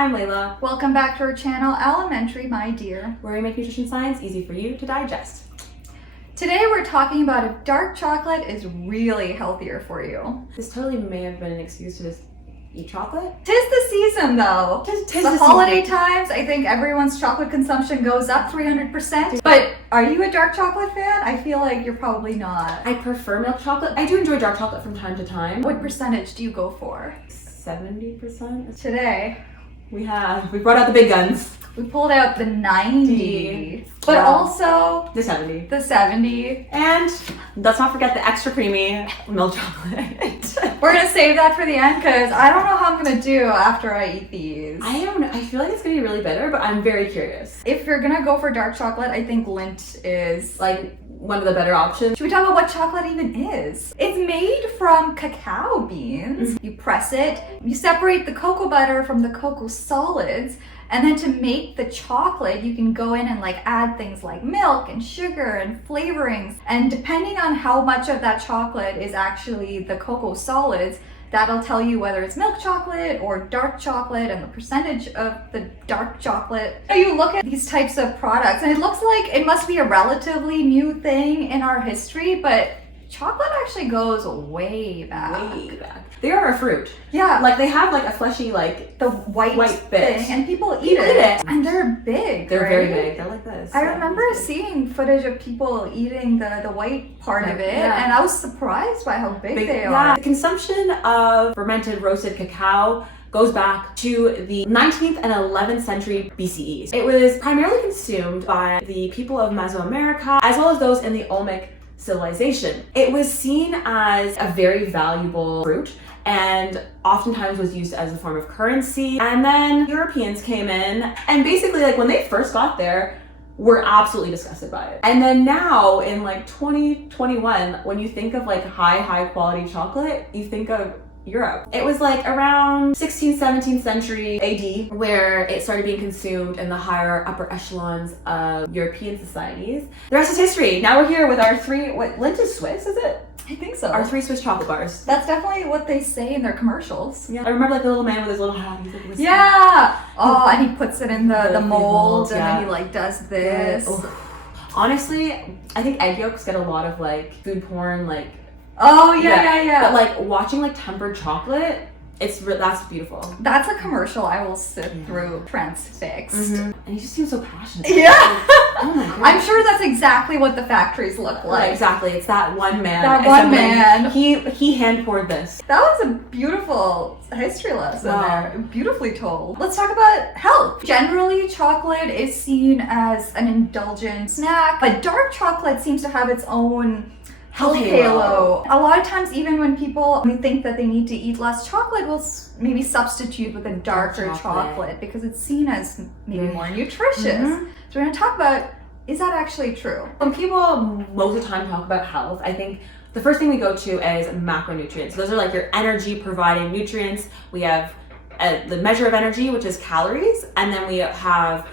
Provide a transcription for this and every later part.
I'm Layla. Welcome back to our channel, Elementary, my dear. Where we make nutrition science easy for you to digest. Today we're talking about if dark chocolate is really healthier for you. This totally may have been an excuse to just eat chocolate. Tis the season though. Tis the the holiday season. times, I think everyone's chocolate consumption goes up 300%. But are you a dark chocolate fan? I feel like you're probably not. I prefer milk chocolate. I do enjoy dark chocolate from time to time. What percentage do you go for? 70%? Today, We brought out the big guns. we pulled out the 90, but Wow. also The 70. the 70. And let's not forget the extra creamy milk chocolate. We're gonna save that for the end because I don't know how I'm gonna do after I eat these. I don't know. I feel like it's gonna be really bitter, but I'm very curious. If you're gonna go for dark chocolate, I think Lindt is Like one of the better options. Should we talk about what chocolate even is? It's made from cacao beans. You press it, you separate the cocoa butter from the cocoa solids, and then to make the chocolate, you can go in and like add things like milk and sugar and flavorings. And depending on how much of that chocolate is actually the cocoa solids, that'll tell you whether it's milk chocolate or dark chocolate and the percentage of the dark chocolate. So you look at these types of products and it looks like it must be a relatively new thing in our history, but chocolate actually goes way back. Way back. They are a fruit. Yeah, Like they have like a fleshy like the white bit. thing, and people eat People it. eat it. And they're big. They're right? very big. They're like this. I Yeah, remember it's big. seeing footage of people eating the white part of it, Yeah. and I was surprised by how big they Yeah. are. The consumption of fermented roasted cacao goes back to the 19th and 11th century BCE. It was primarily consumed by the people of Mesoamerica as well as those in the Olmec civilization. It was seen as a very valuable fruit and oftentimes was used as a form of currency. And then Europeans came in and basically like when they first got there, were absolutely disgusted by it. And then now in like 2021, when you think of like high quality chocolate, you think of Europe. It was like around 16th, 17th century AD where it started being consumed in the higher upper echelons of European societies. The rest is history. Now we're here with our Lindt is Swiss, is it? I think so. Our 3 Swiss chocolate bars. That's definitely what they say in their commercials. Yeah. I remember like the little man with his little hat. He's like, "Listen." Yeah. Oh, and he puts it in the The mold, molds, and yeah. then he like does this. Oh. Honestly, I think egg yolks get a lot of like food porn, like Oh yeah. But like watching like tempered chocolate, that's beautiful. That's a commercial I will sit through transfixed. And he just seems so passionate. Yeah. Oh my goodness. I'm sure that's exactly what the factories look like. Exactly. It's that one man. That one man. He hand poured this. That was a beautiful history lesson Wow. there. Beautifully told. Let's talk about health. Generally, chocolate is seen as an indulgent snack, but dark chocolate seems to have its own health halo. A lot of times, even when people may think that they need to eat less chocolate, we'll maybe substitute with a darker chocolate because it's seen as maybe more nutritious. So we're going to talk about, is that actually true? When people most of the time talk about health, I think the first thing we go to is macronutrients. Those are like your energy providing nutrients. We have the measure of energy, which is calories, and then we have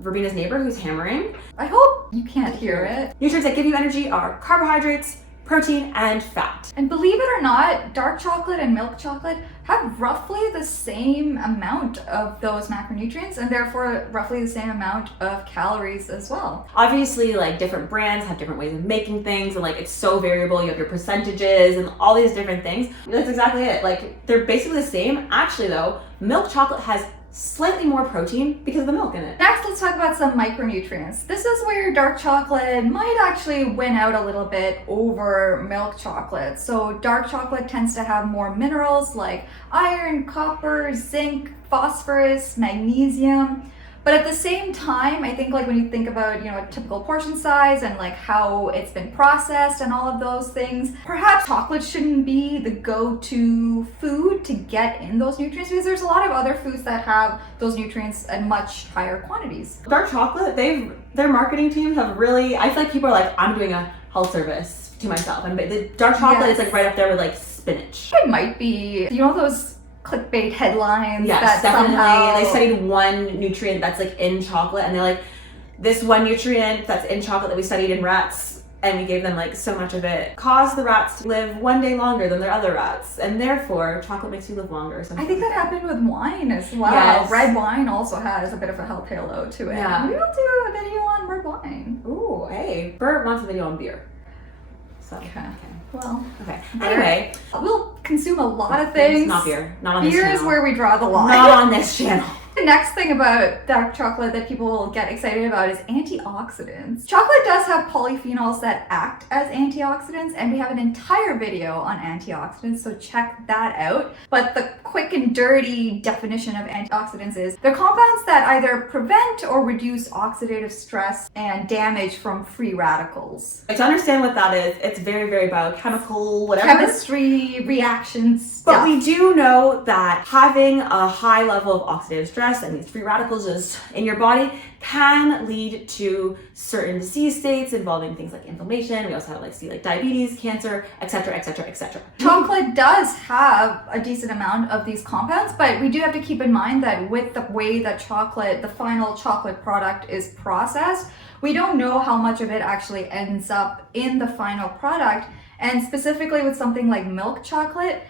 Verbina's neighbor who's hammering. I hope you can't hear it. Nutrients that give you energy are carbohydrates, protein, and fat. And believe it or not, dark chocolate and milk chocolate have roughly the same amount of those macronutrients and therefore roughly the same amount of calories as well. Obviously, like different brands have different ways of making things, and like it's so variable. You have your percentages and all these different things. That's exactly it. Like they're basically the same. Actually, though, milk chocolate has slightly more protein because of the milk in it. Next, let's talk about some micronutrients. This is where dark chocolate might actually win out a little bit over milk chocolate. So dark chocolate tends to have more minerals like iron, copper, zinc, phosphorus, magnesium. But at the same time, I think like when you think about, a typical portion size and like how it's been processed and all of those things, perhaps chocolate shouldn't be the go-to food to get in those nutrients because there's a lot of other foods that have those nutrients in much higher quantities. Dark chocolate, their marketing teams have really, I feel like people are like, I'm doing a health service to myself. And the dark chocolate is like right up there with like spinach. It might be, those clickbait headlines Yes, that definitely. somehow They studied one nutrient that's like in chocolate, and they're like, this one nutrient that's in chocolate that we studied in rats and we gave them like so much of it, caused the rats to live one day longer than their other rats, and therefore chocolate makes you live longer. I think that happened with wine as well. Yes. Red wine also has a bit of a health halo to it. Yeah. Maybe we'll do a video on red wine. Ooh, hey, Bert wants a video on beer. So, Okay. Well, okay. Anyway, we'll consume a lot of things. Not beer. Not on this Beer channel. is where we draw the line. Not on this channel. The next thing about dark chocolate that people will get excited about is antioxidants. Chocolate does have polyphenols that act as antioxidants, and we have an entire video on antioxidants, so check that out. But the quick and dirty definition of antioxidants is they're compounds that either prevent or reduce oxidative stress and damage from free radicals. To understand what that is, it's very, very biochemical, whatever. Chemistry, reactions, But stuff. we do know that having a high level of oxidative stress and these free radicals is in your body can lead to certain disease states involving things like inflammation. We also have like diabetes, cancer, etc., etc., etc. Chocolate does have a decent amount of these compounds, but we do have to keep in mind that with the way that the final chocolate product is processed, we don't know how much of it actually ends up in the final product. And specifically with something like milk chocolate,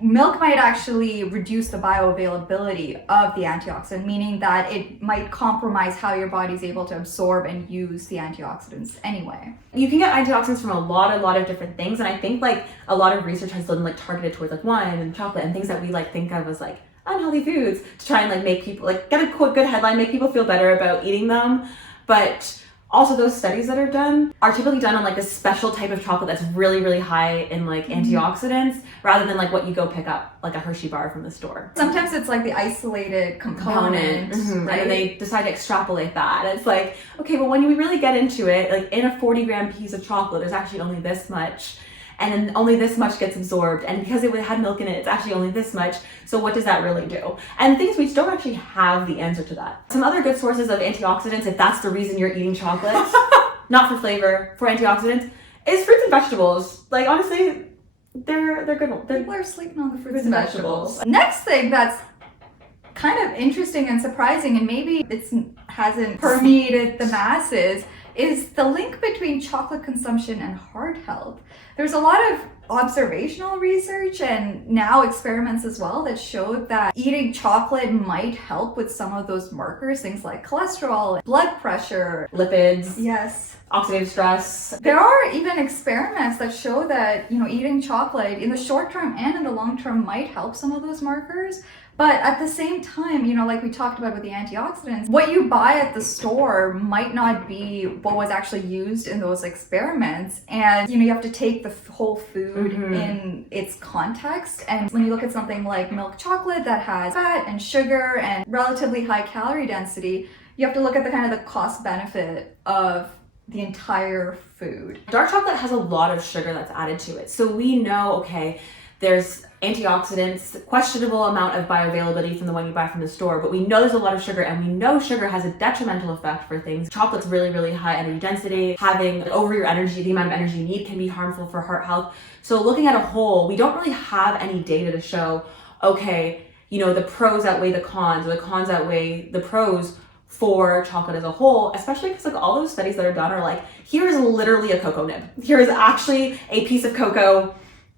milk might actually reduce the bioavailability of the antioxidant, meaning that it might compromise how your body's able to absorb and use the antioxidants anyway. You can get antioxidants from a lot of different things, and I think like a lot of research has been like targeted towards like wine and chocolate and things that we like think of as like unhealthy foods to try and like make people like get a good headline, make people feel better about eating them. But also those studies that are done are typically done on like this special type of chocolate that's really, really high in like antioxidants rather than like what you go pick up like a Hershey bar from the store. Sometimes it's like the isolated component, Mhm. right? And then they decide to extrapolate that. And it's like, okay, but when we really get into it, like in a 40-gram piece of chocolate, there's actually only this much. And then only this much gets absorbed. And because it had milk in it, it's actually only this much. So what does that really do? And things we don't actually have the answer to that. Some other good sources of antioxidants, if that's the reason you're eating chocolate, not for flavor, for antioxidants, is fruits and vegetables. Like honestly, they're good. People are sleeping on the fruits and vegetables. Next thing that's kind of interesting and surprising, and maybe it hasn't permeated the masses, is the link between chocolate consumption and heart health. There's a lot of observational research and now experiments as well that showed that eating chocolate might help with some of those markers, things like cholesterol, blood pressure, lipids, yes, oxidative stress. There are even experiments that show that, eating chocolate in the short term and in the long term might help some of those markers. But at the same time, like we talked about with the antioxidants, what you buy at the store might not be what was actually used in those experiments. And, you have to take the whole food in its context. And when you look at something like milk chocolate that has fat and sugar and relatively high calorie density, you have to look at the kind of the cost benefit of the entire food. Dark chocolate has a lot of sugar that's added to it. So we know, okay, there's antioxidants, questionable amount of bioavailability from the one you buy from the store, but we know there's a lot of sugar, and we know sugar has a detrimental effect for things. Chocolate's really, really high energy density. Having over your energy, the amount of energy you need, can be harmful for heart health. So looking at a whole, we don't really have any data to show, okay, the pros outweigh the cons, or the cons outweigh the pros for chocolate as a whole, especially because like all those studies that are done are like, here's literally a cocoa nib. Here is actually a piece of cocoa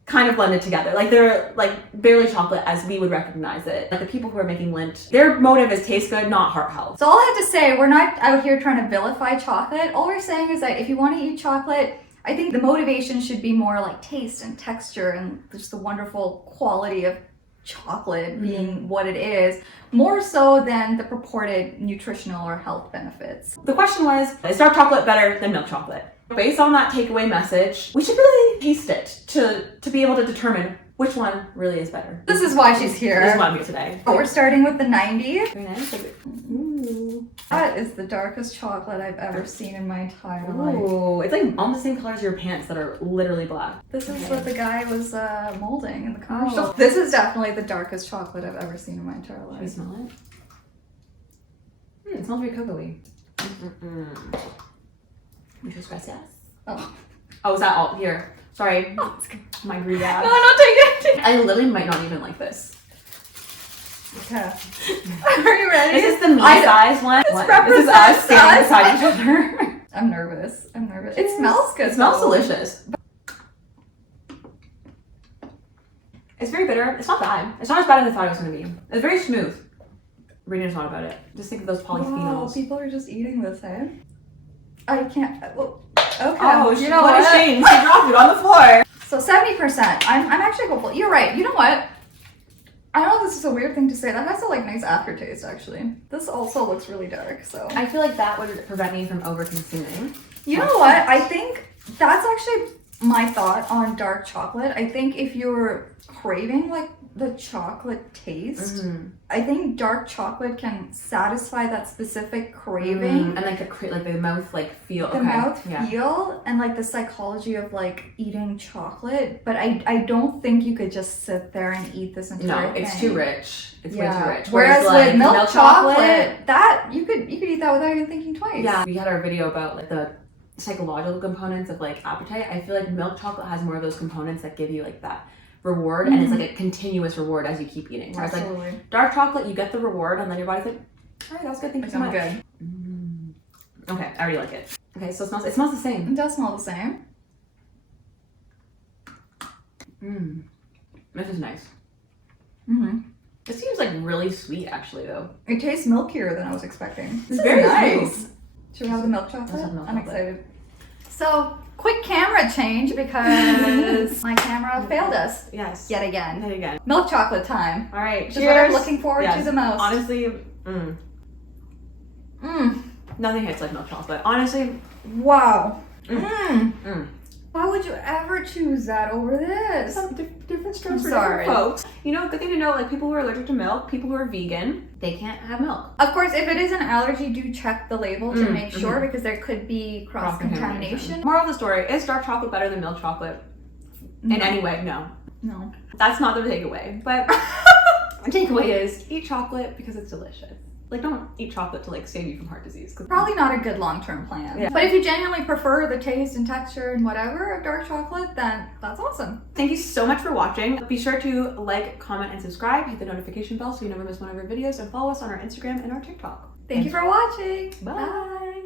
kind of blended together. Like they're like barely chocolate as we would recognize it. Like the people who are making Lindt, their motive is taste good, not heart health. So all I have to say, we're not out here trying to vilify chocolate. All we're saying is that if you want to eat chocolate, I think the motivation should be more like taste and texture and just the wonderful quality of chocolate being what it is, more so than the purported nutritional or health benefits. The question was, is dark chocolate better than milk chocolate? Based on that takeaway message, we should really taste it to be able to determine which one really is better. This is why she's here. This is why I'm here today. We're starting with the 90. Very nice. Ooh. That is the darkest chocolate I've ever seen in my entire life. Ooh, it's like almost the same color as your pants that are literally black. This is what the guy was molding in the commercial. Oh. This is definitely the darkest chocolate I've ever seen in my entire life. Should we smell it? It smells very cocoa-y. Muchas gracias. Oh, is that all? Here. Sorry. My green No, take it. I literally might not even like this. Okay. Are you ready? This is the me-size one. This This is represents us standing us. beside each other. I'm nervous. I'm nervous. Cheers. It smells good. It smells though. delicious. It's very bitter. It's not bad. It's not as bad as I thought it was going to be. It's very smooth. Reading a lot about it. Just think of those polyphenols. Wow, people are just eating this, eh? I can't. Well, okay. Oh, you know what what? a shame. She dropped it on the floor. So 70%. I'm actually hopeful. You're right. You know what? I know this is a weird thing to say. That has a like nice aftertaste, actually. This also looks really dark, so. I feel like that would prevent me from over-consuming. You know what? I think that's actually my thought on dark chocolate. I think if you're craving like the chocolate taste, I think dark chocolate can satisfy that specific craving. And like the mouth like feel. The mouth feel and like the psychology of like eating chocolate. But I don't think you could just sit there and eat this entire thing. No, it's too rich. It's way too rich. Whereas like, with milk chocolate, that you could eat that without even thinking twice. Yeah, we had our video about like the psychological components of like appetite. I feel like milk chocolate has more of those components that give you like that reward, and it's like a continuous reward as you keep eating. Whereas like dark chocolate, you get the reward and then your body's like, all right, that was good, thank you so much. Good. Okay, I already like it. Okay, so it smells the same. It does smell the same. This is nice. It seems like really sweet actually though. It tastes milkier than I was expecting. It's very nice. smooth. Should we have the milk chocolate? Let's have milk I'm chocolate. excited. So, quick camera change because my camera failed us. Yes. Yet again. Yet again. Milk chocolate time. All right, Which cheers. is what I'm looking forward to the most. Honestly, nothing hits like milk chocolate. Honestly, wow. Why would you ever choose that over this? some different strokes for Sorry. different folks. You know, good thing to know, like people who are allergic to milk, people who are vegan, they can't have milk. Of course, if it is an allergy, do check the label to make sure because there could be cross-contamination. Moral of the story, is dark chocolate better than milk chocolate? In any way, no. No. That's not the takeaway. But the takeaway is eat chocolate because it's delicious. Like, don't eat chocolate to like save you from heart disease. Probably not a good long-term plan. Yeah. But if you genuinely prefer the taste and texture and whatever of dark chocolate, then that's awesome. Thank you so much for watching. Be sure to like, comment, and subscribe. Hit the notification bell so you never miss one of our videos, and follow us on our Instagram and our TikTok. Thank you for watching. Bye. Bye.